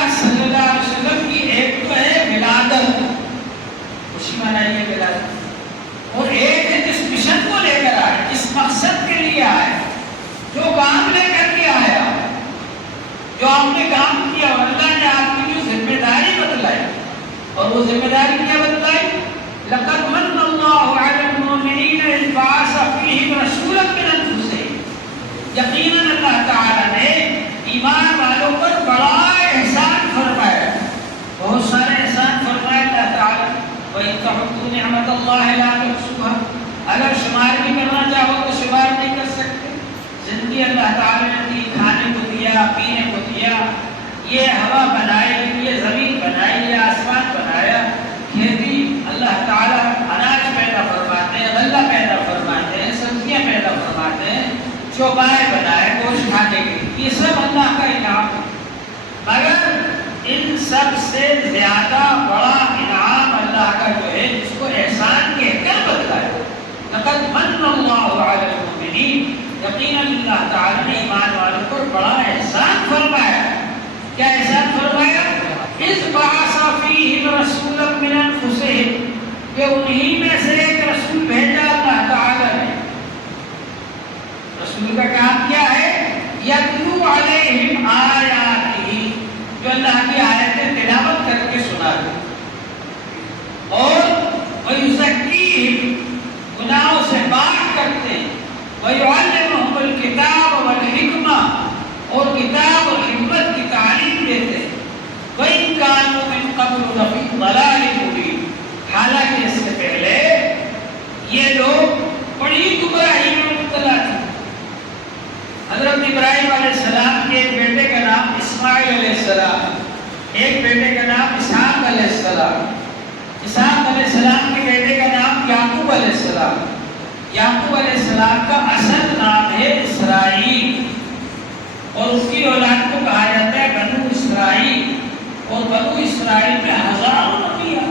پاک صلی اللہ علیہ وسلم کی ایک تو ہے ولادت، خوشی منائیے ولادت، اور ایک ہے جس مشن کو لے کر آئے، جس مقصد کے لیے آئے، جو کام لے کر کے آیا، جو آپ نے کام کیا اور اللہ نے آپ کی جو ذمہ داری بتلائی، اور وہ ذمہ داری کیا بتلائی؟ لقد من اللہ علی المؤمنین اذ بعث فیہم رسولا من انفسہم، یقیناً اللہ تعالیٰ نے ایمان والوں پر بڑا احسان فرمایا، بہت سارے احسان فرمایا اللہ تعالیٰ۔ وَإِن تَعُدُّوا نِعْمَتَ اللَّهِ لَا تُحْصُوهَا، اگر شمار بھی کرنا چاہو تو شمار نہیں کر سکتے۔ زندگی اللہ تعالیٰ نے دی، کھانے کو دیا، پینے کو دیا، یہ ہوا بنائی، یہ زمین بنائی، یہ آسمان بنایا، کھیتی اللہ تعالیٰ اناج پیدا فرماتے ہیں، غلہ پیدا فرماتے ہیں، سبزیاں پیدا فرماتے ہیں، چوپائے بنائے گوشت کھانے کے، یہ سب اللہ کا انعام ہے۔ مگر ان سب سے زیادہ بڑا انعام اللہ کا جو ہے، جس کو احسان کہہ کر بتلایا، لقد من اللہ علی المؤمنین، یقیناً اللہ تعالیٰ نے ایمان والوں پر بڑا احسان فرمایا۔ کیا احسان فرمایا؟ اذ بعث فیہم رسولا من انفسہم، کہ انہی میں سے ایک رسول بھیجا اللہ تعالیٰ نے۔ رسول کا کام کیا ہے؟ یتلو علیہم آیاتہ، جو اللہ کی آیتیں تلاوت کر کے سنا دے، اور ویزکیہم، گناہوں سے پاک کرتے ہیں، ویعلمہم الکتاب والحکمہ، اور کتاب اور حکمت کی تعلیم دیتے ہیں، وَإِن كَانُوا مِن قَبْلُ لَفِي ضَلَالٍ مُبِينٍ، حالانکہ اس سے پہلے یہ لوگ بڑی گمراہی میں مبتلا تھے۔ حضرت ابراہیم علیہ السلام کے ایک بیٹے کا نام اسماعیل علیہ السلام، ایک بیٹے کا نام اسحاق علیہ السلام، اسحاق علیہ السلام کے بیٹے کا نام یعقوب علیہ السلام، یعقوب علیہ السلام کا اصل نام ہے اسرائیل، اور اس کی اولاد کو کہا جاتا ہے بنو اسرائیل، اور بنو اسرائیل میں ہزاروں انبیاء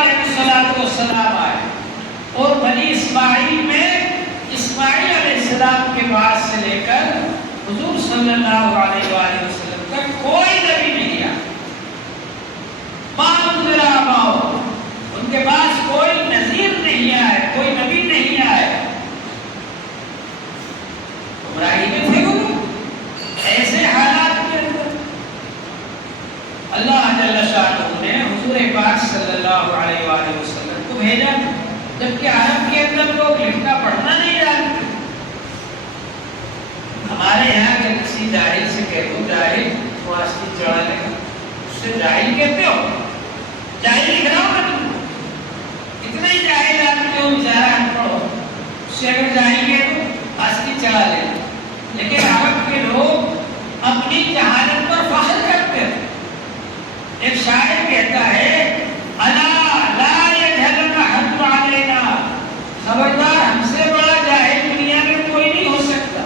علیہ السلام آئے، اور بنی اسماعیل میں اسماعیل علیہ السلام کے بعد سے لے کر حضور صلی اللہ علیہ وآلہ وسلم تک کوئی نبی نہیں آیا، ان کے پاس کوئی نذیر نہیں آئے، کوئی نبی نہیں آئے، گمراہی میں تھے وہ لوگ۔ ایسے حالات کے اندر اللہ جل شانہ نے حضور پاک صلی اللہ علیہ وآلہ وسلم کو بھیجا، جبکہ عرب کے اندر لوگ لکھنا پڑھنا نہیں جانتے۔ ہمارے یہاں کے کسی جاہل سے کہہ دو، جاہل تو آستی چڑھا لے گا، اس سے جاہل کہتے ہو، جاہل لکھ رہا ہو نا تم، اتنا ہی جاہل آدمی ہو بیچارہ ان پڑھ ہو، اس سے اگر جاہل کہہ دو آستی چڑھا لے گا۔ لیکن عرب کے لوگ اپنی جہالت پر فخر کرتے ہیں۔ ایک شاعر کہتا ہے الا لا یجہلن احد علینا، خبردار ہم سے بڑا جاہل دنیا میں کوئی نہیں ہو سکتا۔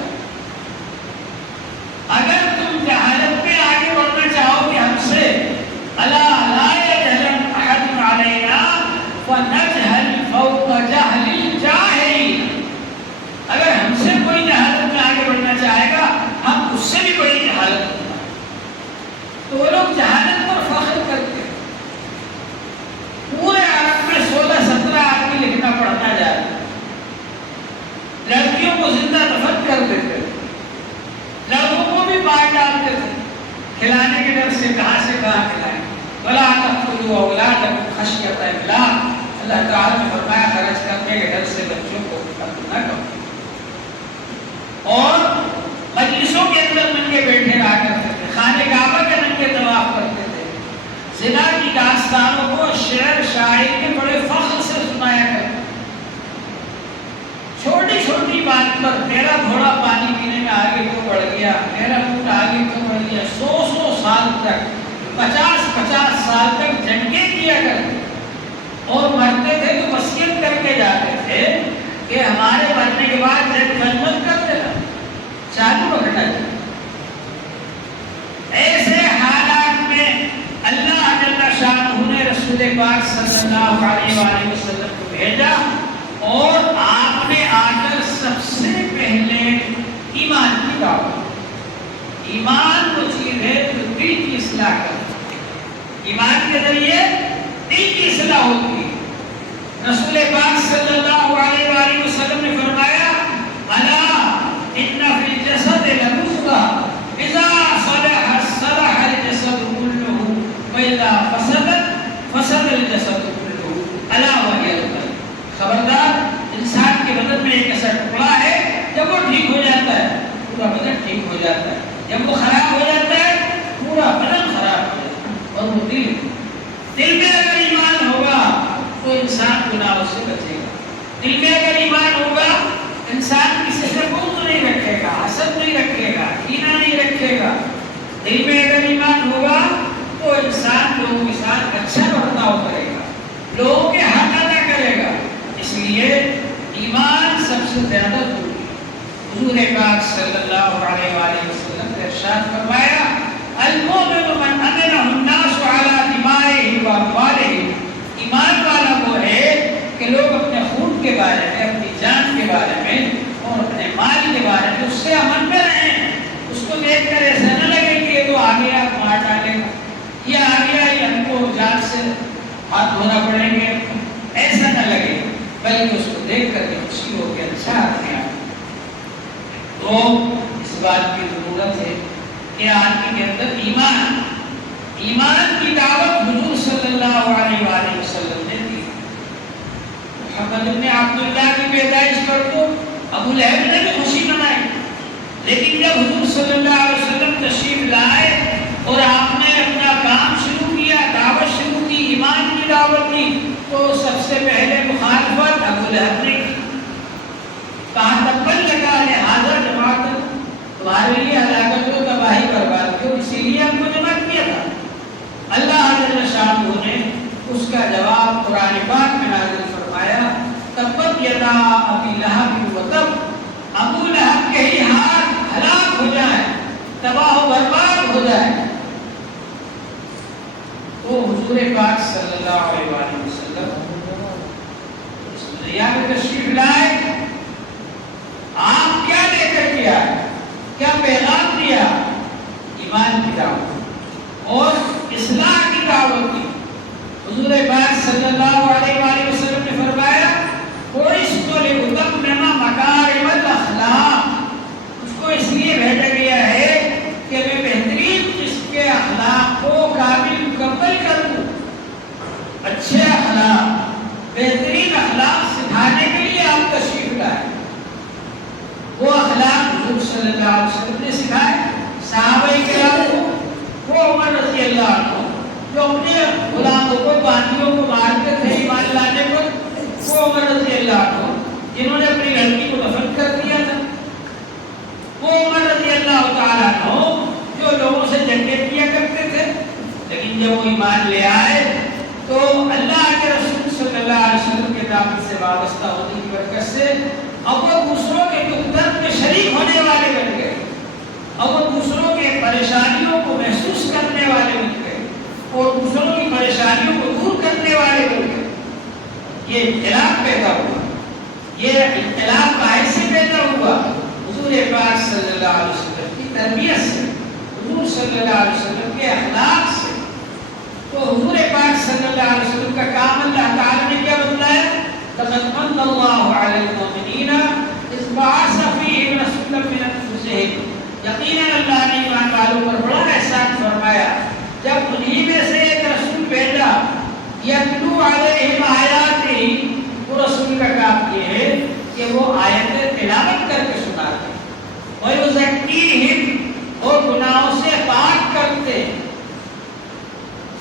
اگر تم جہالت میں آگے بڑھنا چاہو کہ ہم سے الا لا یجہلن احد علینا فنجہل فوق جہل الجاہلین، اگر ہم سے کوئی جہالت میں آگے بڑھنا چاہے گا ہم اس سے بھی بڑی جہالت کریں۔ تو وہ لوگ جہالت پر فخر کرتے ہیں۔ پورے عرب میں 16-17 آدمی لکھنا پڑھنا جاتا، لڑکیوں کو زندہ دفن کر دیتے، لڑکوں کو بھی مار ڈالتے تھے، کھلانے کے ڈر سے کہاں کھلائیں۔ وَلَا تَقْتُلُوا أَوْلَادَكُمْ خَشْيَةَ إِمْلَاقٍ، اللہ تعالیٰ نے فرمایا خرچ کرنے کے ڈر سے بچوں کو قتل نہ کرو۔ اور مجلسوں کے اندر ننگے بیٹھے رہا کرتے تھے، خانہ کعبہ کے ننگے طواف کرتے تھے، زنا کی داستانوں کو شعر شاعری کے بڑے فخر سے سنایا کرتے تھے۔ چھوٹی چھوٹی بات پر تیرا گھوڑا پانی پینے میں آگے کیوں بڑھ گیا، تیرا اونٹ آگے کیوں بڑھ گیا، 100 سال تک، 50 سال تک جنگیں کیا کرتے، اور مرتے تھے تو وصیت کر کے جاتے تھے کہ ہمارے مرنے کے بعد جنگ مت کر دینا، چالو رکھنا چاہیے۔ ایسے حالات میں اللہ جل شانہ نے رسول پاک صلی اللہ علیہ وآلہ وسلم کو بھیجا، اور آپ نے آ کر سب سے پہلے ایمان کی دعوت، ایمان وہ چیز ہے جو دل کی اصلاح کرتی ہے، ایمان کے ذریعے دل کی اصلاح ہوتی ہے۔ رسول پاک صلی اللہ علیہ وآلہ وسلم نے فرمایا الا ان فی الجسد لمضغہ اذا صلحت صلح الجسد كله واذا فسدت فسد الجسد كله الا وهي القلب۔ خبردار، انسان کے بدن میں ایک ایسا ٹکڑا ہے جب وہ ٹھیک ہو جاتا ہے پورا بدن ٹھیک ہو جاتا ہے، جب وہ خراب ہو جاتا ہے پورا بدن خراب ہو جاتا ہے۔ اور وہ دل میں اگر ایمان ہوگا تو انسان گناہوں سے بچے گا، دل میں اگر ایمان ہوگا انسان کسی سے بغض نہیں رکھے گا، حسد نہیں رکھے گا، کینہ نہیں رکھے گا۔ دل میں اگر ایمان ہوگا تو انسان لوگوں کے ساتھ اچھا برتاؤ کرے گا، لوگوں کے حق ادا کرے گا۔ اس لیے ایمان سب سے زیادہ ضروری ہے۔ حضور پاک صلی اللہ علیہ وآلہ وسلم نے ارشاد فرمایا المؤمن من امنہ الناس علی دمائہ و اموالہ، ایمان والا وہ ہے کہ لوگ اپنے خون کے بارے میں، اپنی جان کے بارے میں اور اپنے مال کے بارے میں اس سے امن میں رہیں، اس کو دیکھ کر ایسا نہ لگے کہ یہ تو آگے آپ مار ڈالے گا، یہ آگے یہ ہم کو جان سے ہاتھ دھونا پڑیں گے، ایسا نہ لگے، بلکہ اس کو دیکھ کر کے خوشی ہو کے اچھا آدمی آئے۔ تو اس بات کی ضرورت ہے کہ آدمی کے اندر ایمان کی دعوت حضور صلی اللہ علیہ وآلہ وسلم نے دی۔ محمد بن عبداللہ کی پیدائش پر تو ابو لہب نے بھی خوشی منائی، لیکن جب حضور صلی اللہ علیہ وسلم تشریف لائے اور آپ نے اپنا کام شروع کیا، دعوت شروع کی، ایمان کی دعوت دی، تو سب سے پہلے مخالفت ابو لہب نے کی۔ کہا تبا لکا لہذا جماعت، تمہارے لیے ہلاکت و تباہی برباد کیوں، اسی لیے ہم کو جمع کیا تھا۔ اللہ جل شانہ نے اس کا جواب قرآن پاک میں نازل فرمایا تبت یدا ابی لہب و تب، ابو لہب کے ہی ہاتھ ہلاک ہو جائیں، تباہ و برباد ہو جائیں۔ تو حضور پاک صلی اللہ علیہ وآلہ وسلم اس دنیا میں تشریف لائے، آپ کیا لے کر کیا، کیا پیغام دیا؟ ایمان کی دعوت اور اصلاح کی دعوت کی۔ حضور پاک صلی اللہ علیہ وآلہ وسلم نے فرمایا بُعِثْتُ لِأُتَمِّمَ مَكَارِمَ الْأَخْلَاقِ، اس کو اس لیے بھیجا گیا ہے کہ میں بہترین قسم کے اخلاق کو کامل مکمل کر دوں، اچھے اخلاق، بہترین اخلاق سکھانے کے لیے آپ تشریف لائے۔ وہ اخلاق حضور صلی اللہ علیہ وسلم نے سکھائے صحابہ کرام کو۔ وہ عمر رضی اللہ عنہ جو اپنے غلاموں کو، باندیوں کو مارتے تھے ایمان لانے پر، وہ عمر رضی اللہ عنہ جنہوں نے اپنی لڑکی کو دفن کر دیا تھا، وہ عمر رضی اللہ تعالیٰ عنہ جو لوگوں سے جنگیں کیا کرتے تھے، لیکن جب وہ ایمان لے آئے تو اللہ کے رسول صلی اللہ علیہ وسلم کے دعوت سے وابستہ ہونے کی برکت سے اب وہ دوسروں کے دکھ درد میں شریک ہونے والے بن گئے، اب وہ دوسروں کے پریشانیوں کو محسوس کرنے والے بن گئے اور دوسروں کی پریشانیوں کو دور کرنے والے بن گئے۔ یہ انقلاب پیدا ہوا، یہ انقلاب کائے سے پیدا ہوا؟ حضور پاک صلی اللہ علیہ وسلم کی تربیت سے، حضور صلی اللہ علیہ وسلم کے اخلاق سے۔ تو حضور پاک صلی اللہ علیہ وسلم کا کام اللہ تعالی نے کیا بتلایا؟ لقد من اللہ علی المؤمنین اذ بعث فیہم رسولا من انفسہم، یقیناً اللہ نے ایمان والوں پر بڑا احسان فرمایا جب انہی میں سے ایک رسول بھیجا، یتلو علیہم آیاتہ، وہ رسول کا کام یہ ہے کہ وہ آیتیں تلاوت کر کے سناتے، ویزکیہم، اور گناہوں سے پاک کرتے،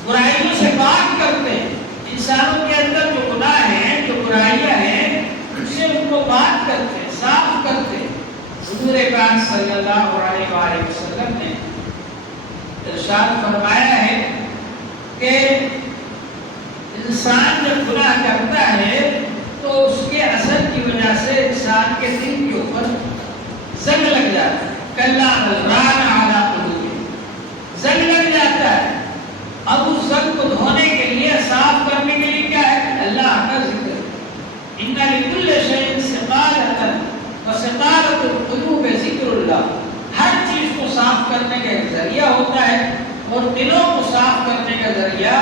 برائیوں سے پاک کرتے، انسانوں کے اندر جو گناہ ہیں، جو برائیاں ہیں، ان سے ان کو پاک کرتے، صاف کرتے۔ حضور پاک صلی اللہ علیہ وآلہ وسلم نے ارشاد فرمایا ہے کہ انسان جب گناہ کرتا ہے تو اس کے اثر کی وجہ سے انسان کے دل کے اوپر زنگ لگ جاتا ہے، کلا بل ران علی قلوبہم، زنگ لگ جاتا ہے۔ اب اس زنگ کو دھونے کے لیے، صاف کرنے کے لیے کیا ہے؟ اللہ کا ذکر۔ ان لکل شیء سقالۃ وسقالۃ القلوب ذکر اللہ، ہر چیز کو صاف کرنے کا ایک ذریعہ ہوتا ہے، اور دلوں کو صاف کرنے کا ذریعہ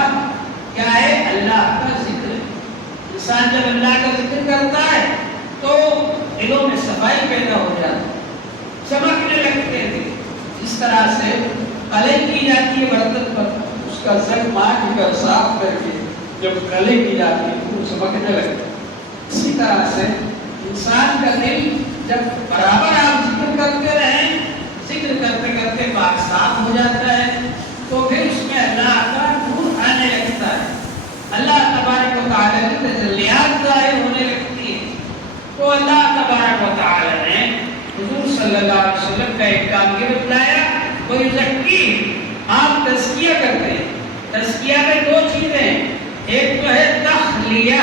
کیا ہے؟ اللہ کا ذکر ہے۔ انسان جب اللہ کا ذکر کرتا ہے تو دلوں میں صفائی پیدا ہو جاتی ہے، چمکنے لگتے ہیں۔ جس طرح سے قلم کی جاتی ہے برتن پر، اس کا زنگ مار کر صاف کر کے جب قلم کی جاتی ہے تو چمکنے لگتا ہے، اسی طرح سے انسان کا دل جب برابر آپ ذکر کرتے رہیں، ذکر کرتے کرتے پاک صاف ہو جاتا ہے، تو پھر اس میں اللہ کا نور آنے لگتا ہے، اللہ تبارک و تعالیٰ کی تجلیات ظاہر ہونے لگتی ہے۔ تو اللہ تبارک و تعالیٰ نے حضور صلی اللہ علیہ وسلم کا ایک کام یہ بتلایا، کوئی ذکی، آپ تزکیہ کرتے ہیں۔ تزکیہ میں دو چیزیں ہیں، ایک تو ہے تخلیہ،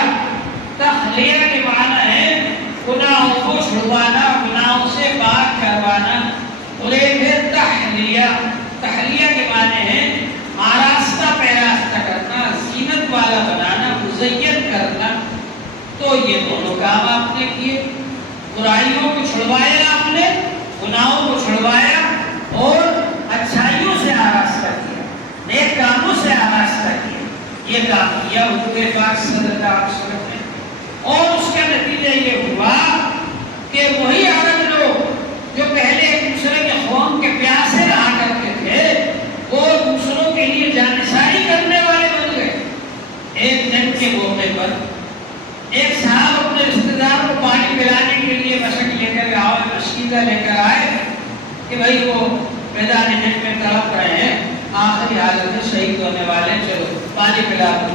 تخلیہ کے معنی ہے گناہوں کو چھڑوانا، گناہوں سے پاک کروانا، اور ایک ہے تحلیہ، تحلیہ کے معنی ہے آراستہ پیراستہ کرنا، زینت والا بنانا، مزین کرنا۔ تو یہ دونوں کام آپ نے کیے، برائیوں کو چھڑوایا، آپ نے گناہوں کو چھڑوایا اور اچھائیوں سے آراستہ کیا، نیک کاموں سے آراستہ کیا، یہ کام کیا حضور پاک صلی اللہ علیہ وسلم نے۔ اور اس کا نتیجہ یہ ہوا کہ وہی عرب لوگ جو پہلے ایک دوسرے کے خون کے پیاسے رہا کرتے تھے، وہ دوسروں کے لیے جانثاری کرنے والے بن گئے۔ ایک جنگ کے موقع پر ایک صاحب اپنے رشتہ دار کو پانی پلانے کے لیے مشق لے کر آئے، مشکیزہ لے کر آئے کہ بھائی وہ میدان جنگ میں تڑپ رہے ہیں، آخری حالت میں شہید ہونے والے، چلو پانی پلا دو۔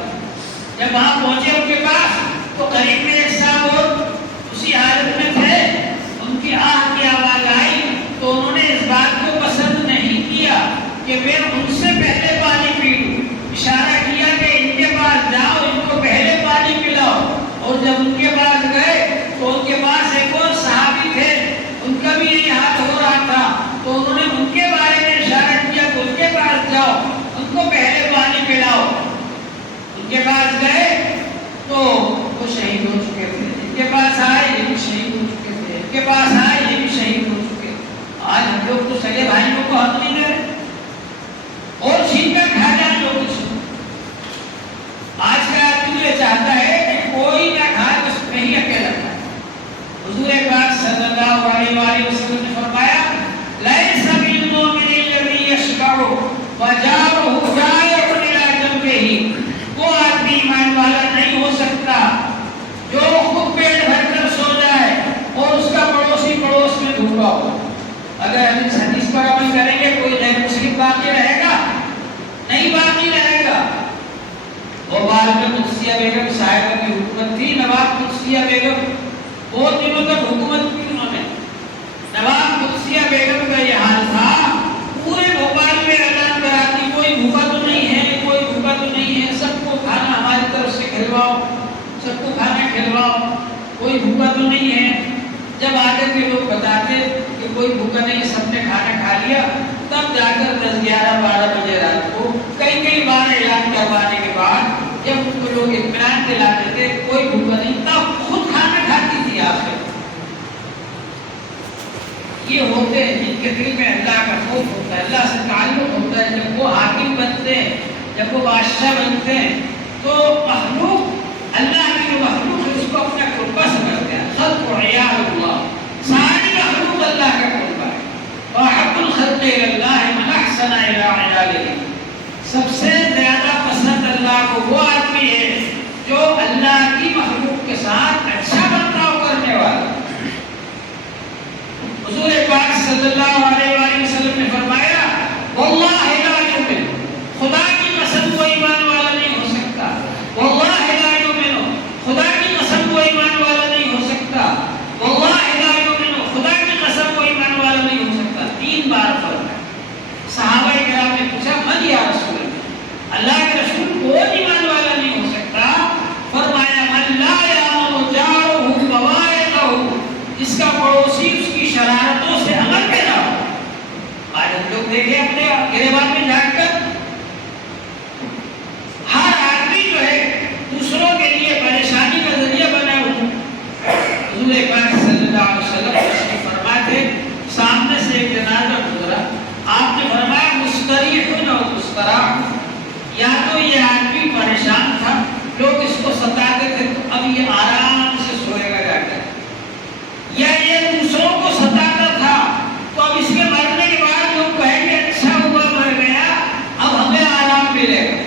جب وہاں پہنچے ان کے پاس تو قریب میں ایک صاحب اور اسی حالت میں تھے، ان کی آہ کی آواز آئی تو انہوں نے اس بات کو پسند نہیں کیا کہ میں ان سے پہلے پانی پی لوں، اشارہ کیا کہ ان کے پاس جاؤ، ان کو پہلے پانی پلاؤ۔ اور جب ان کے پاس گئے تو ان کے پاس ایک اور صحابی تھے، ان کا بھی یہی حال ہو رہا تھا، تو انہوں نے ان کے بارے میں اشارہ کیا کہ ان کے پاس جاؤ، ان کو پہلے پانی پلاؤ۔ ان کے پاس گئے تو وہ شہید ہو چکے تھے، ان کے پاس آئے یہ بھی شہید ہو چکے تھے، ان کے پاس آئے یہ بھی شہید ہو چکے۔ آج ہم لوگ تو سگے بھائیوں کو حق نہیں دے رہے اور چھین کر کھا جائیں جو کچھ۔ آج کا آدمی یہ چاہتا ہے کہ کوئی نہ کھائے، بس میں ہی اکیلا کھائے۔ حضور پاک صلی اللہ علیہ وآلہ وسلم نے فرمایا لیس بالمؤمن الذی یشبع وجارہ جائع الی جنبہ، وہ آدمی ایمان والا نہیں ہو سکتا جو خود پیٹ بھر کر سو جائے اور اس کا پڑوسی پڑوس میں بھوکا ہو۔ اگر ہم اس حدیث پر عمل کریں گے کوئی غیر مسلم باقی رہے گا؟ نہیں باقی رہے گا۔ وہ بعد میں قدسیہ بیگم صاحبہ کی حکومت تھی، نواب قدسیہ بیگم، بہت دنوں تک حکومت کی انہوں نے۔ نواب قدسیہ بیگم کا یہ حال تھا، پورے بھوپال میں اعلان کراتی کوئی بھوکا تو نہیں ہے، کوئی بھوکا تو نہیں ہے، سب کو کھانا ہماری طرف سے کھلواؤ، سب کو کھانا کھلواؤ، کوئی بھوکا تو نہیں ہے۔ جب آگے کے لوگ بتاتے کہ کوئی بھوکا نہیں، سب نے کھانا کھا لیا، تب جا کر 10 11 12 بجے رات کو کئی بار اعلان کروانے کے بعد جب ان کو لوگ اطمینان دلاتے تھے کوئی بھوکا نہیں، تب خود کھانا کھاتی تھی آخر۔ یہ ہوتے ہیں جن کے دل میں اللہ کا خوف ہوتا ہے، اللہ سے تعلق ہوتا ہے، جب وہ حاکم بنتے ہیں، جب وہ بادشاہ بنتے ہیں تو مخلوق، اللہ کی جو مخلوق ہے اس کو اپنا قربہ سمجھتے ہیں۔ خلق و عیال اللہ، ساری مخلوق اللہ کا قربہ ہے۔ وَأَحَبُّ الْخَلْقِ إِلَى اللَّهِ مَنْ أَحْسَنَ إِلَىٰ عِيَالِهِ، سب سے زیادہ پسند اللہ کو وہ آدمی ہے جو اللہ کی مخلوق کے ساتھ اچھا برتاؤ کرنے والا۔ حضور پاک صلی اللہ علیہ وآلہ وسلم نے فرمایا واللہ لا یؤمن، خدا کی قسم وہ ایمان والا نہیں ہو سکتا، واللہ لا یؤمن، خدا کی قسم وہ ایمان والا نہیں ہو سکتا، واللہ لا یؤمن، خدا کی قسم وہ ایمان والا نہیں ہو سکتا۔ 3 بار فرمایا۔ صحابہ کرام نے پوچھا من یا رسول اللہ، اللہ کے رسول کون ایمان والا نہیں ہو سکتا؟ فرمایا من لا یامن جارہ بوائقہ، جس کا پڑوسی اس کی شرارتوں سے امن پیدا ہو۔ آج ہم لوگ دیکھیں اپنے گریبان میں جا کر ہر آدمی جو ہے دوسروں کے لیے پریشانی کا ذریعہ بنا ہوا۔ حضور پاک صلی اللہ علیہ وسلم فرماتے سامنے سے ایک جنازہ گزرا، آپ نے یا تو یہ آدمی پریشان تھا، لوگ اس کو ستاتے تھے، تو اب یہ آرام سے سوئے گا جا کر، یا یہ دوسروں کو ستاتا تھا تو اب اس کے مرنے کے بعد لوگ کہیں گے اچھا ہوا مر گیا، اب ہمیں آرام ملے گا۔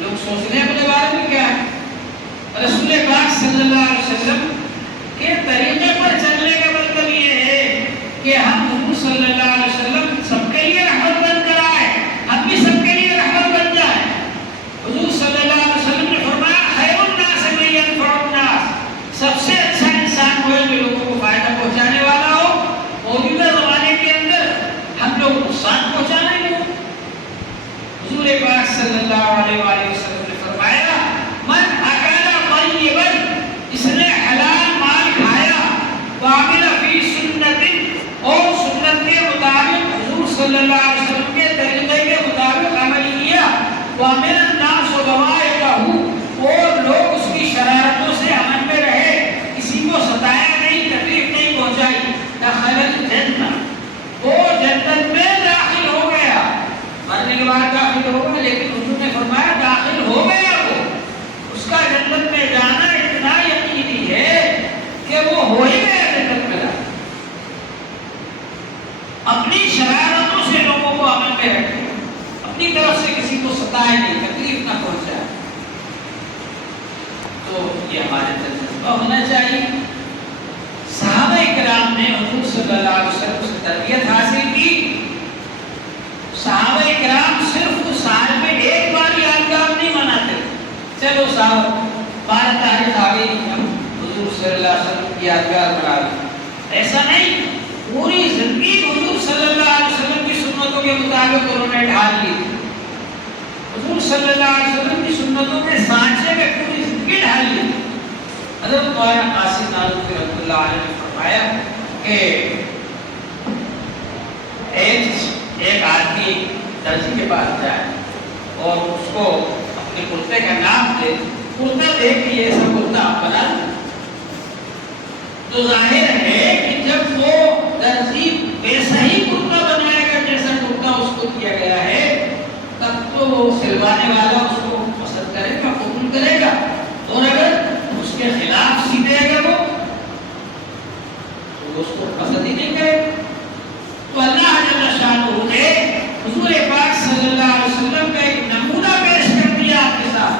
لوگ سوچ رہے ہیں اپنے بارے میں کیا ہے؟ رسول پاک صلی اللہ علیہ وسلم کے طریقے پر چلنے کا مطلب یہ ہے کہ ہم حضور صلی اللہ علیہ وسلم سب کے لیے رحمت بن کر آئے، ہم بھی سب کے لیے رحمت بن جائیں۔ حضور صلی اللہ علیہ وسلم نے فرمایا خیر الناس من ينفع الناس، سب سے اچھا انسان وہ ہے جو لوگوں کو فائدہ پہنچانے والا ہو۔ موجودہ زمانے کے اندر ہم لوگ نقصان پہنچانے لوگ۔ حضور پاک صلی اللہ علیہ وآلہ وسلم نے فرمایا من اکل طیبا، جس نے حلال مال کھایا، وعمل فی سنت، اور سنت کے مطابق حضور صلی اللہ علیہ وسلم کے طریقے کے مطابق عمل کیا، وَمِنَ النَّاسُ بَوَائِقَهُ، اور لوگ اس کی شرارتوں سے امن میں رہے، کسی کو ستایا نہیں، تکلیف نہیں پہنچائی، دخل الجنہ، وہ جنت میں داخل ہو گیا۔ مرنے کے بعد داخل ہوگا، لیکن حضور نے فرمایا داخل ہو گیا، وہ اس کا جنت میں جانا اتنا یقینی ہے کہ وہ ہو ہی گیا جنت میں داخل۔ اپنی شرارتوں سے لوگوں کو امن میں رکھے، اپنی طرف سے کسی کو ستائے نہیں، تکلیف نہ پہنچائے، تو یہ ہمارے تجربہ ہونا چاہیے۔ صحابہ کرام نے حضور صلی اللہ علیہ وسلم سے تربیت حاصل کی۔ صحابہ کرام صرف سال میں ایک بار یادگار نہیں مناتے، چلو صاحب 12 تاریخ آ گئی ہم حضور صلی اللہ علیہ وسلم کی یادگار بنا لیں، ایسا نہیں، پوری زندگی حضور صلی اللہ علیہ وسلم کی سنتوں کے مطابق انہوں نے ڈھال لی۔ حضور صلی اللہ علیہ وسلم کی سنتوں کے سانچے میں پوری زندگی ڈھال لی۔ حضرت مولانا قاسم نانوتوی رحمۃ اللہ علیہ نے فرمایا کہ ایک آدمی درزی کے پاس جائے اور اس کو اپنے کرتے کا نام دے، کرتا دیکھ کے ایسا کرتا آپ بنا دیں، تو ظاہر ہے کہ جب وہ درزی ویسا ہی کرتا بنائے گا جیسا کرتا اس کو کیا گیا ہے، تب تو وہ سلوانے والا اس کو پسند کرے گا، قبول کرے گا، اور اگر اس کے خلاف سیدھے گا وہ تو اس کو پسند ہی نہیں کرے گا۔ تو اللہ جل شانہ نے حضور پاک صلی اللہ علیہ وسلم کا ایک نمونہ پیش کر دیا آپ کے ساتھ۔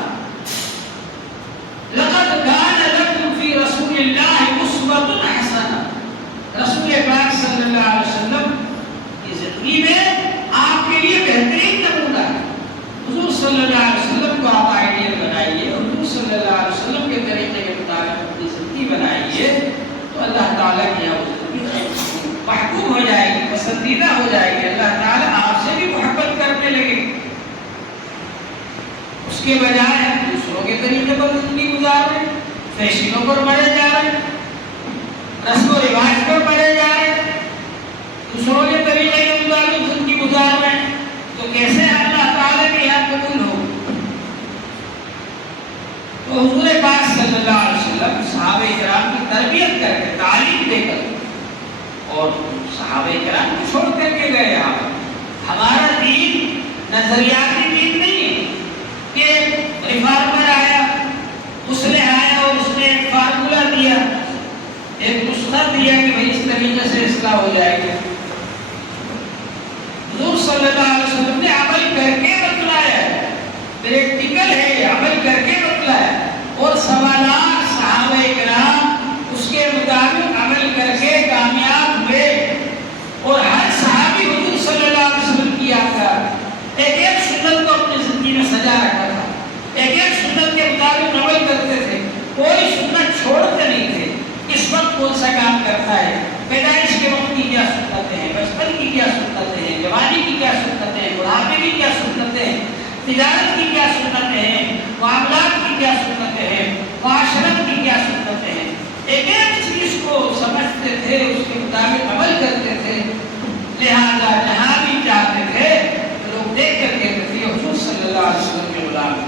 لقد كان لكم في رسول الله اسوة حسنة، رسول پاک صلی اللہ علیہ وسلم کی زندگی میں آپ کے لیے بہترین نمونہ ہے۔ حضور صلی اللہ علیہ وسلم کو آپ آئیڈیل بنائیے، حضور صلی اللہ علیہ وسلم کے طریقے کے مطابق اپنی زندگی بنائیے، تو اللہ تعالیٰ کی آپ زندگی محبوب ہو جائے گی، پسندیدہ ہو جائے گی، اللہ تعالیٰ آپ سے بھی محبت کرنے لگے گی۔ اس کے بجائے ہم دوسروں کے طریقے پر زندگی گزار رہے ہیں، فیشنوں پر بڑھے جا رہے ہیں، رسم و رواج پر بڑھے جا رہے ہیں، دوسروں کے طریقے کے مطابق زندگی گزار رہے ہیں، تو کیسے اللہ تعالیٰ کے یہاں قبول ہو؟ تو حضور پاک صلی اللہ علیہ وسلم صحابہ کرام کی تربیت کر کے، تعلیم دے کر، اور صحابہ کرام کو چھوڑ کر کے گئے یہاں پر۔ ہمارا دین نظریاتی دین نہیں کہ ریفارمر آیا، اس نے آیا اور اس نے ایک فارمولا دیا، ایک نسخہ دیا کہ بھئی اس طریقے سے اصلاح ہو جائے گا۔ حضور صلی اللہ علیہ وسلم نے عمل کر کے بتلایا ہے، پریکٹیکل ہے، یہ عمل کر کے بتلایا ہے، اور سوالات صحابہ کرام اس کے مطابق عمل کر کے کامیاب ہوئے، اور ہر صحابی حضور صلی اللہ علیہ وسلم کی یادگار ایک ایک سنت کو اپنی زندگی میں سجا رکھا تھا، ایک ایک سنت کے مطابق عمل کرتے تھے، کوئی سنت چھوڑتے نہیں تھے۔ اس وقت کون سا کام کرتا ہے، پیدائش کے وقت کی کیا سنتیں ہیں، بچپن کی کیا سنتیں ہیں، جوانی کی کیا سنتیں ہیں، بڑھاپے کی کیا سنتیں ہیں، تجارت کی کیا سنتیں ہیں، معاملات کی کیا سنتیں ہیں، معاشرت کی کیا سنتیں ہیں، ایک ایک چیز کو سمجھتے تھے، اس کے مطابق عمل کرتے تھے۔ لہذا جہاں بھی چاہتے تھے لوگ دیکھ کر کہتے تھے حضور صلی اللہ علیہ وسلم کے غلام،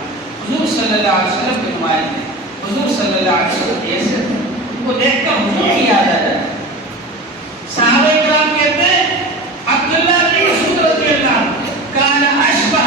حضور صلی اللہ علیہ وسلم کے نمائندے، حضور صلی اللہ علیہ وسلم ایسے تھے، ان کو دیکھ کر حضور کی یاد آ جائے۔ صحابہ کرام کہتے ہیں عبداللہ بن مسعود رضی اللہ عنہ کان اشبہ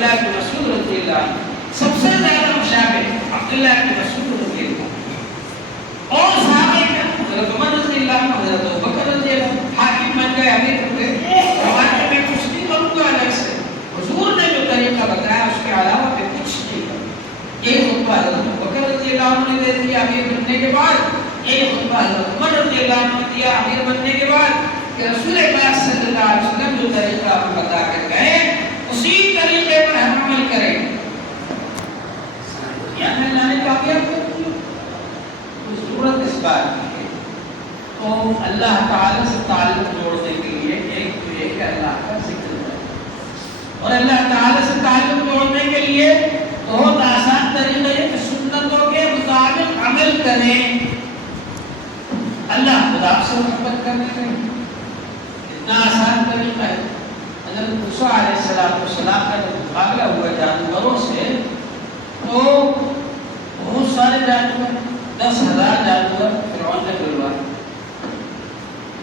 عبداللہ بن مسعود رضی اللہ عنہ، سب سے زیادہ مشابہ عبداللہ بن مسعود رضی اللہ عنہ، اور صحابہ کرام حضرت عمر رضی اللہ عنہ، حضرت ابوبکر رضی اللہ عنہ، حاکم بن گئے، امیر ہو گئے، ہمارے میں کچھ نہیں کروں گا الگ سے، حضور نے جو طریقہ بتایا اس کے علاوہ میں کچھ نہیں کروں۔ یہ خطبہ حضرت ابوبکر رضی اللہ عنہ نے دے دیا امیر بننے کے بعد، یہ خطبہ حضرت عمر رضی اللہ عنہ نے دیا امیر بننے کے بعد، کہ رسول پاک صلی اللہ علیہ وسلم جو طریقہ ہم بتا کر گئے اسی طریقے پر ہم عمل کریں، یہاں اللہ نے کامیاب کر دیا۔ ضرورت اس بات کی ہے تو اللہ تعالیٰ سے تعلق جوڑنے کے لیے ایک تو یہ کہ اللہ کا ذکر کریں، اور اللہ تعالیٰ سے تعلق جوڑنے کے لیے بہت آسان طریقہ ہے کہ سنتوں کے مطابق عمل کریں۔ اللہ خدا سے محبت کرنے کا اتنا آسان طریقہ ہے۔ حضرت موسیٰ علیہ السلام کا جب مقابلہ ہوا جادوگروں سے تو بہت سارے جادوگر، 10,000 جادوگر فرعون نے بلوائے،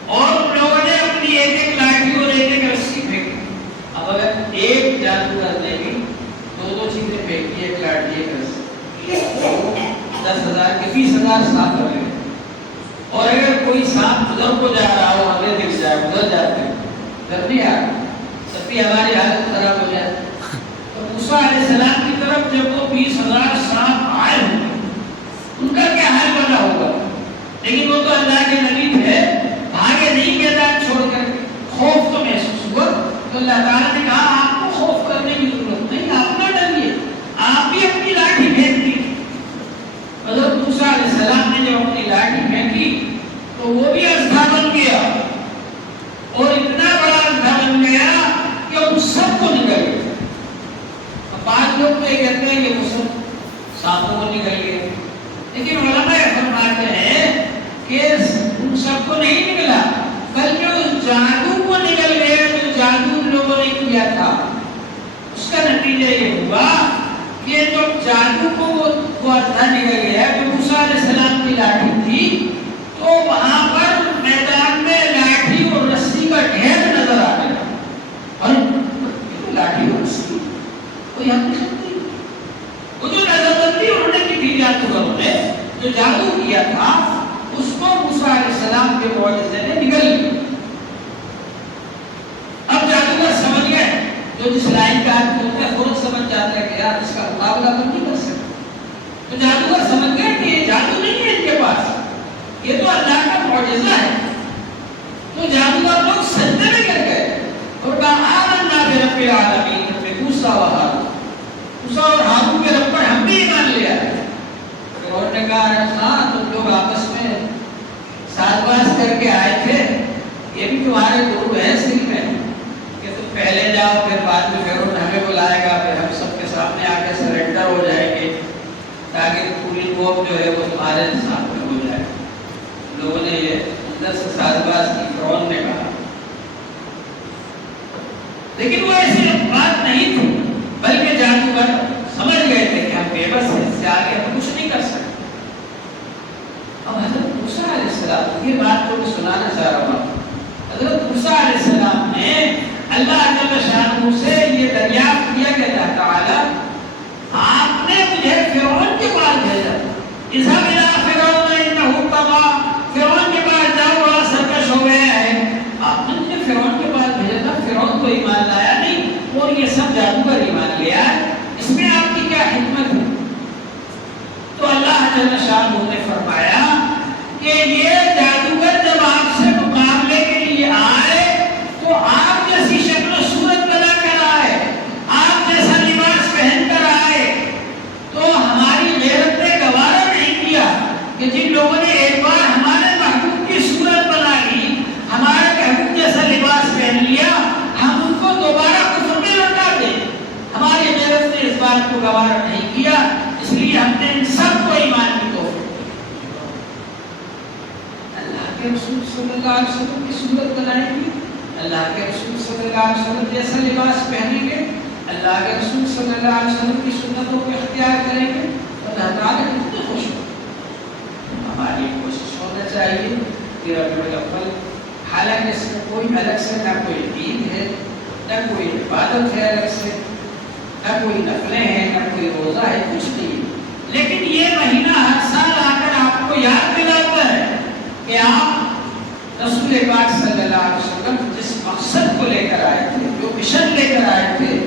اور ان لوگوں نے اپنی ایک ایک لاٹھی اور ایک ایک رسی پھینکی۔ اب اگر ایک جادوگر نے بھی 2 چیزیں پھینکی، ایک لاٹھی ایک رسی، 10,000 کے 20,000 سانپ لگے، اور اگر کوئی سانپ ادھر کو جا رہا ہو ہمیں دکھ جائے ادھر جاتے ہیں ادھر نہیں آ رہا، تب بھی ہماری حالت خراب ہو جائے۔ تو موسیٰ علیہ السلام کی طرف جب وہ 20,000 سانپ آئے ہوں گے ان کا کیا حال بنا ہوگا؟ لیکن وہ تو اللہ کے نبی تھے، بھاگے نہیں میدان چھوڑ کر، خوف تو محسوس ہوا، تو اللہ تعالیٰ نے کہا آپ کو خوف کرنے کی ضرورت نہیں، آپ نہ ڈریے، آپ بھی اپنی لاٹھی پھینک دی۔ حضرت موسیٰ علیہ السلام نے جب اپنی لاٹھی پھینکی تو وہ بھی اژدھا بن گیا، اور اتنا بڑا اژدھا بن گیا کہ ان سب کو نگل گیا۔ اب 5 لوگ تو یہ کہتے ہیں کہ وہ سب سانپوں کو نگل گئے، لیکن علماء فرماتے ہیں کہ ان سب کو نہیں نگلا، بلکہ اس جادو کو نگل گئے جو جادو لوگوں نے کیا تھا۔ اس کا نتیجہ یہ ہوا کہ جب جادو کو وہ اژدھا نگل گیا، جو موسیٰ علیہ السلام کی لاٹھی تھی، تو وہاں پر میدان میں لاٹھی اور رسی کا ڈھیر نظر آ گیا، اور لاٹھی اور رسی کوئی ہم نہیں سکتی۔ وہ جو نظر بندی انہوں نے کی تھی جادوگروں نے، جو جادو کیا تھا، اس کو موسیٰ علیہ السلام کے معجزے نے نگل لیا۔ اب جادوگر سمجھ گئے، جو جس لائن کا آدمی ہوتا ہے فوراً سمجھ جاتا ہے کہ یار اس کا مقابلہ تو نہیں کر سکتے، تو جادوگر سمجھ گئے کہ یہ جادو نہیں ہے ان کے پاس، یہ تو اللہ کا معجزہ ہے۔ تو جادوگر لوگ سجدے میں گر گئے اور کہا آمنا برب العالمین، موسیٰ و ہارون، موسیٰ اور ہارون کے رب پر ہم بھی ایمان لے آئے۔ فرعون نے کہا ہاں تم لوگ آپس میں ساز باز کر کے آئے تھے، یہ بھی تمہارے گرو ہیں اصل میں، کہ تم پہلے جاؤ پھر بعد میں فرعون ہمیں بلائے گا، پھر ہم سب کے سامنے آ کے سرنڈر ہو جائیں گے تاکہ پوری قوم جو ہے وہ تمہارے سامنے ہو جائے۔ لوگوں نے یہ اندر سے ساز باز کی، فرعون نے کہا، لیکن وہ ایسی بات نہیں تھی، بلکہ جادوگر سمجھ گئے تھے کہ ہم بے بس ہیں، اس سے آگے ہم کچھ نہیں کر سکتے۔ اب حضرت موسیٰ علیہ السلام، یہ بات کو میں سنانا چاہ رہا ہوں، حضرت موسیٰ علیہ السلام نے اللہ جل شانہ سے یہ دریافت کیا کہ اللہ تعالیٰ آپ نے مجھے فرعون کے پاس بھیجا، اذهب إلى فرعون إنه طغى، فرعون کے پاس جاؤ بڑا سرکش ہو گیا ہے۔ آپ نے مجھے فرعون کے پاس بھیجا تھا، فرعون تو ایمان لایا نہیں اور یہ سب جادوگر ایمان لیا ہے، اس میں آپ کی کیا حکمت ہے؟ تو اللہ جل شانہ نے فرمایا کہ یہ جادوگر جب آپ سے مقابلے کے لیے آئے تو آپ جیسی شکل و صورت بنا کر آئے، آپ جیسا لباس پہن کر آئے، تو ہماری غیرت نے گوارا نہیں کیا کہ جن لوگوں نے ایک بار ہمارے محبوب کی صورت بنا لی، ہمارے محبوب جیسا لباس پہن لیا، ہم ان کو دوبارہ کفر میں لوٹا دیں۔ ہماری غیرت نے اس بات کو گوارا نہیں کیا، اس لیے ہم نے ان سب کو ایمان کی توفیق دی۔ اللہ کے رسول صلی اللہ علیہ وسلم کی صورت بنائیں گے، اللہ کے رسول صلی اللہ علیہ وسلم جیسا لباس پہنیں گے، اللہ کے رسول صلی اللہ علیہ وسلم کی سنتوں کو اختیار کریں گے، اللہ تعالیٰ کتنے خوش ہو۔ ہماری کوشش ہونا چاہیے کہ ربیع الاول، حالانکہ اس میں کوئی الگ سے نہ کوئی عید ہے، نہ کوئی عبادت ہے الگ سے، نہ کوئی نفلیں ہیں، نہ کوئی روزہ ہے، کچھ نہیں. لیکن یہ مہینہ ہر سال آ کر آپ کو یاد دلاتا ہے کہ آپ رسول پاک صلی اللہ علیہ وسلم جس مقصد کو لے کر آئے تھے، جو مشن لے کر آئے تھے،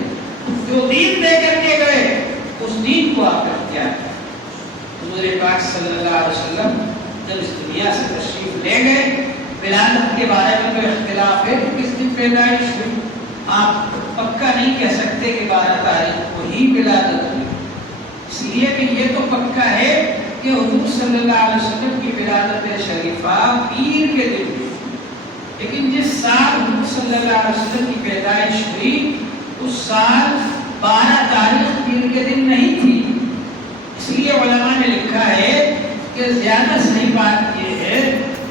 جو دین دے کر کے گئے، اس دین کو آپ نے کیا ہے. حضور پاک صلی اللہ علیہ وسلم جب اس دنیا سے تشریف لے گئے، ولادت کے بارے میں تو اختلاف ہے کہ کس دن پیدائش ہوئی. آپ پکا نہیں کہہ سکتے کہ 12 تاریخ کو ہی ولادت ہوئی، اس لیے کہ یہ تو پکا ہے کہ حضور صلی اللہ علیہ وسلم کی ولادت شریفہ پیر کے دن ہوئی. لیکن جس سال حضور صلی اللہ علیہ وسلم کی پیدائش ہوئی اس سال 12 تاریخ پیر کے دن نہیں تھی. اس لیے علماء نے لکھا ہے کہ زیادہ صحیح بات یہ ہے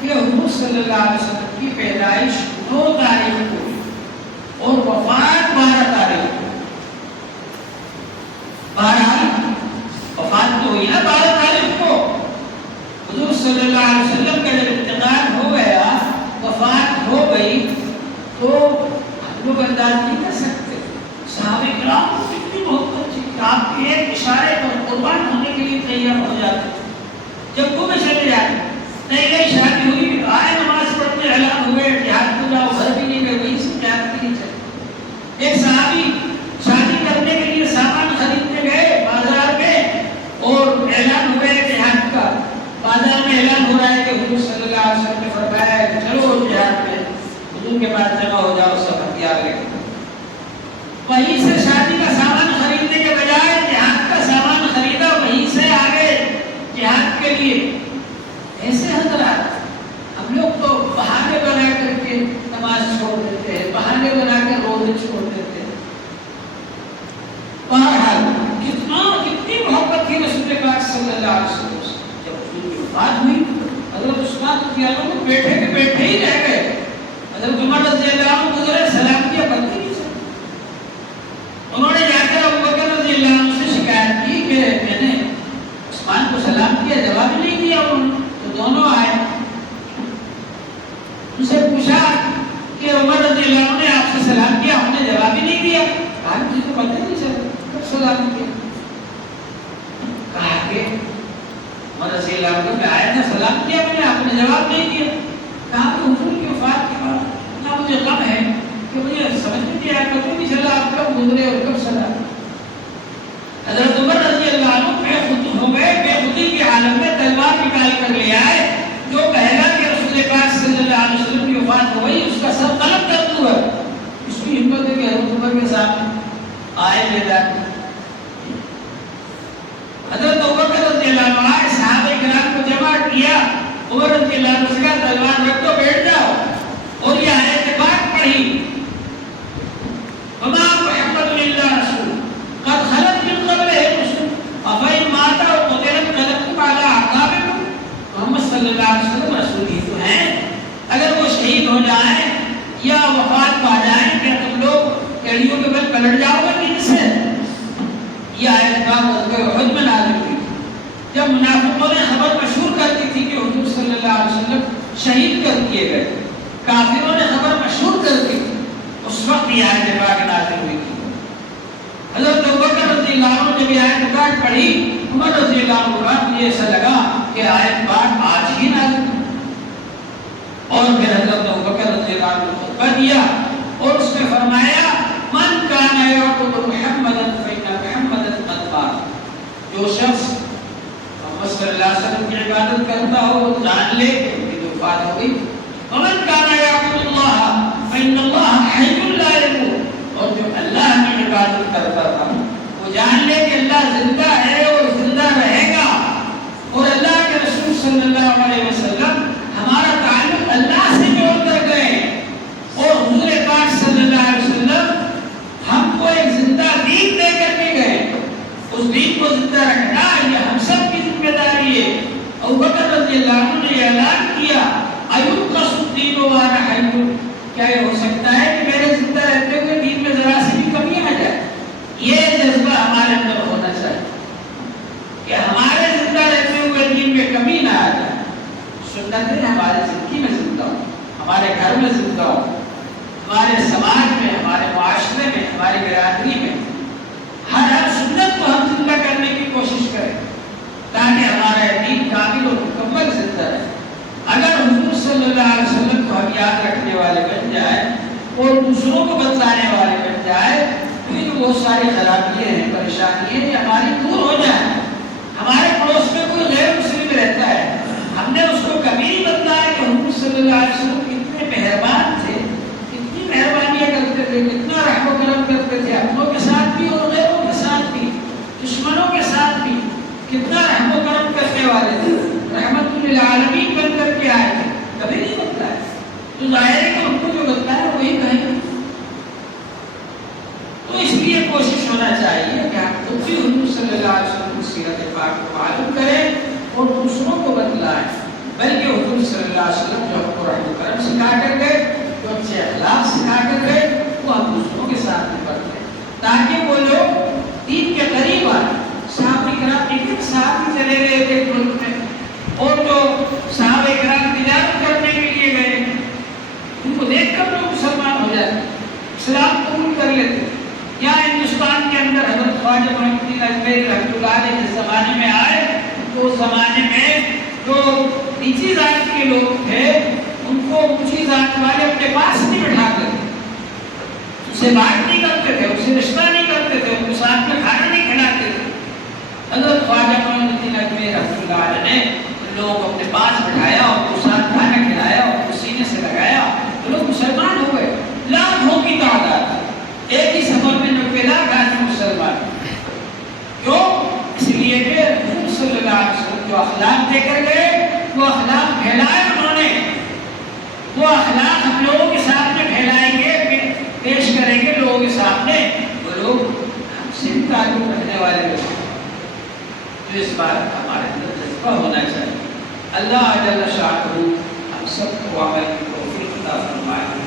کہ حضور صلی اللہ علیہ وسلم کی پیدائش 9 تاریخ کو ہوئی اور وفات 12 تاریخ کو. 12 وفات تو ہوئی نا 12 تاریخ کو. حضور صلی اللہ علیہ وسلم کا جب انتقال ہو گیا، وفات ہو گئی، تو ہم لوگ انداز نہیں کر سکتے. صحابہ کرام کو کتنی محبت تھی کہ آپ کے ایک اشارے پر قربان ہونے کے لیے تیار ہو جاتے. جب وہ میں چلے جاتے، نئی نئی شادی ہوئی، آئے نماز پڑھتے، اعلان ہوئے جہاد کو جاؤ، گھر بھی نہیں گئے، وہیں سے جہاد بھی نہیں چلے. ایک صحابی شادی کرنے کے لیے سامان خریدنے گئے بازار میں اور اعلان ہوا ہے جہاد کا. بازار میں اعلان ہو رہا ہے کہ حضور صلی اللہ علیہ وسلم نے فرمایا ہے کہ چلو جہاد میں. حضور کے پاس جمع ہو جاؤ، سب ہتھیار لے کر. وہیں سے شادی کا سامان خریدنے کے بجائے جہاد کا سامان خریدا، وہیں سے آگے جہاد کے لیے. ایسے حضرات ہم لوگ تو بہانے بنا کر کے نماز چھوڑ دیتے ہیں، بہانے بنا کر روزے چھوڑ دیتے ہیں. بہرحال کتنی محبت تھی رسول پاک صلی اللہ علیہ وسلم. جب حضور کی وفات ہوئی، حضرت عثمان رضی اللہ عنہ بیٹھے کے بیٹھے ہی رہ گئے. حضرت عمر رضی اللہ عنہ گزرے، سلام کیا، بندی نہیں سکتے. انہوں نے جا کر ابوبکر رضی اللہ عنہ سے شکایت کی کہ میں نے عثمان کو سلام کیا، جواب نہیں دیا. تو دونوں آئے، ان سے پوچھا کہ عمر رضی اللہ عنہ نے آپ سے سلام کیا، ہم نے جواب ہی نہیں دیا. کہا مجھے تو پتہ نہیں چلا کب سلام کیا. کہا کہ عمر رضی اللہ عنہ میں آیا تھا، سلام کیا میں نے، آپ نے جواب نہیں دیا. کہا کہ حضور کی وفات کے بعد اتنا مجھے غم ہے کہ مجھے سمجھ میں نہیں آیا، پتہ نہیں چلا آپ کب گزرے اور کب سلام. حضرت عمر رضی اللہ عنہ بے خود ہو گئے، بے خودی کے عالم میں تلوار نکال کر لے آئے. جو کہے گا کہ رسول پاک صلی اللہ علیہ وسلم کی وفات ہو گئی، اس کا سب قلم کر دوں گا. اس کی ہمت ہے کہ حضرت عمر کے سامنے آئے میدان. حضرت ابوبکر رضی اللہ عنہ آئے، صحابہ کرام کو جمع کیا. عمر رضی اللہ عنہ سے کہا تلوار رکھ دو، بیٹھ جاؤ. اور یہ آیت پاک پڑھی، وما محمد الا رسول قد خلت من قبله الرسل افإن مات أو قتل انقلبتم على أعقابكم. محمد صلی اللہ علیہ وسلم رسول ہی تو ہیں، اگر وہ شہید ہو جائیں یا وفات پا جائیں کیا تم لوگ ایڑیوں کے بل پلٹ جاؤ گے دین سے؟ یہ آیت پاک غزوہ احد میں نازل ہوئی جب منافقوں نے خبر مشہور کر دی تھی کہ حضور صلی اللہ علیہ وسلم شہید کر دیے گئے. کافروں نے خبر مشہور کر دی، اس وقت یہ آیت پاک نازل ہوئی تھی. حضرت ابوبکر رضی اللہ عنہ جب یہ آیت پاک پڑھی، عمر رضی اللہ عنہ کو مجھے ایسا لگا کہ آیت پاک آج ہی نازل ہوئی. اور پھر حضرت ابوبکر رضی اللہ عنہ کو خطبہ دیا اور اس میں فرمایا من کان یعبد محمدا فإن محمدا قد مات. جو شخص محمد صلی اللہ علیہ وسلم کی عبادت کرتا ہو وہ جان لے کہ ان کی وفات ہو گئی. ومن کان یعبد اللہ فإن اللہ حی لا يموت. اور جو اللہ کی عبادت کرتا تھا وہ جان لے کہ اللہ زندہ ہے اور زندہ رہے گا. اور اللہ کے رسول صلی اللہ علیہ وسلم ہمارا تعلق اللہ سے جوڑ کر گئے اور حضور پاک صلی اللہ علیہ وسلم ہم کو ایک زندہ دین دے کر کے گئے. اس دین کو زندہ رکھنا یہ ہم سب کی ذمہ داری ہے. ابوبکر رضی اللہ عنہ نے اعلان کیا ایبقى الدین وانا حی. کیا یہ ہو سکتا ہے کہ میرے زندہ رہتے ہوئے دین میں ذرا سی بھی کمی آ جائے؟ یہ جذبہ ہمارے اندر ہونا چاہیے کہ ہمارے زندہ رہتے ہوئے دین میں کمی نہ آ جائے. سنتیں ہماری زندگی میں زندہ ہو، ہمارے گھر میں زندہ ہو، ہمارے سماج میں، ہمارے معاشرے میں، ہماری برادری میں، ہر ہماری خرابیاں ہیں، پریشانیاں ہیں، ہماری دور ہو جائیں. ہمارے پڑوس میں کوئی غیر مسلم رہتا ہے، ہم نے اس کو کبھی نہیں بتایا کہ حضور صلی اللہ علیہ وسلم کتنے مہربان تھے، کتنی مہربانیاں کرتے تھے، کتنا رحم و کرم کرتے تھے اپنوں کے ساتھ بھی اور غیروں کے ساتھ بھی، دشمنوں کے ساتھ بھی کتنا رحم و کرم کرنے والے تھے، رحمت للعالمین بن کر کے آئے تھے، کبھی نہیں بتایا. تو ظاہر ہے کہ ان کو جو بتایا وہی کہیں گے. تو اس لیے کوشش ہونا چاہیے کہ ہم خود بھی حضور صلی اللہ علیہ وسلم کی سیرت پاک کو معلوم کریں اور دوسروں کو بتلائیں. بلکہ حضور صلی اللہ علیہ وسلم جو ہم کو رحم و کرم سکھا کر گئے، جو اچھے اخلاق سکھا کر گئے، وہ ہم دوسروں کے ساتھ میں برتیں تاکہ وہ لوگ دین کے قریب آئیں. صحابہ کرام ایک ساتھ ہی چلے گئے ایک ملک میں، اور جو صحابہ کرام تجارت کرنے کے لیے گئے ان کو دیکھ کر لوگ مسلمان ہو جاتے، اسلام قبول کر لیتے. یا ہندوستان کے اندر حضرت خواجہ معین الدین اجمیری رحمۃ اللہ علیہ جس زمانے میں آئے تو اس زمانے میں جو نیچی ذات کے لوگ تھے ان کو اونچی ذات والے اپنے پاس نہیں بٹھاتے تھے، اسے بات نہیں کرتے تھے، اسے رشتہ نہیں کرتے تھے، ان کو ساتھ میں کھانا نہیں کھلاتے تھے. حضرت خواجہ معین الدین اجمیری رحمۃ اللہ علیہ نے ان لوگوں کو اپنے پاس بٹھایا اور ان کو ساتھ کھانا کھلایا اور ان کو سینے سے لگایا. وہ لوگ مسلمان ہو گئے، لاکھوں کی تعداد، ایک ہی سفر میں 90 لاکھ آدمی مسلمان. کیوں؟ اس لیے کہ حضور صلی اللہ علیہ وسلم جو اخلاق دے کر گئے وہ اخلاق پھیلائے انہوں نے، وہ اخلاق ہم لوگوں کے سامنے پھیلائیں گے، پیش کریں گے لوگوں کے سامنے. وہ لوگ ہم سے بھی تعلق رکھنے والے لوگ. تو اس بات ہمارے اندر جذبہ ہونا چاہیے. اللہ جل شانہ ہم سب کو عمل کی توفیق عطا فرمائے.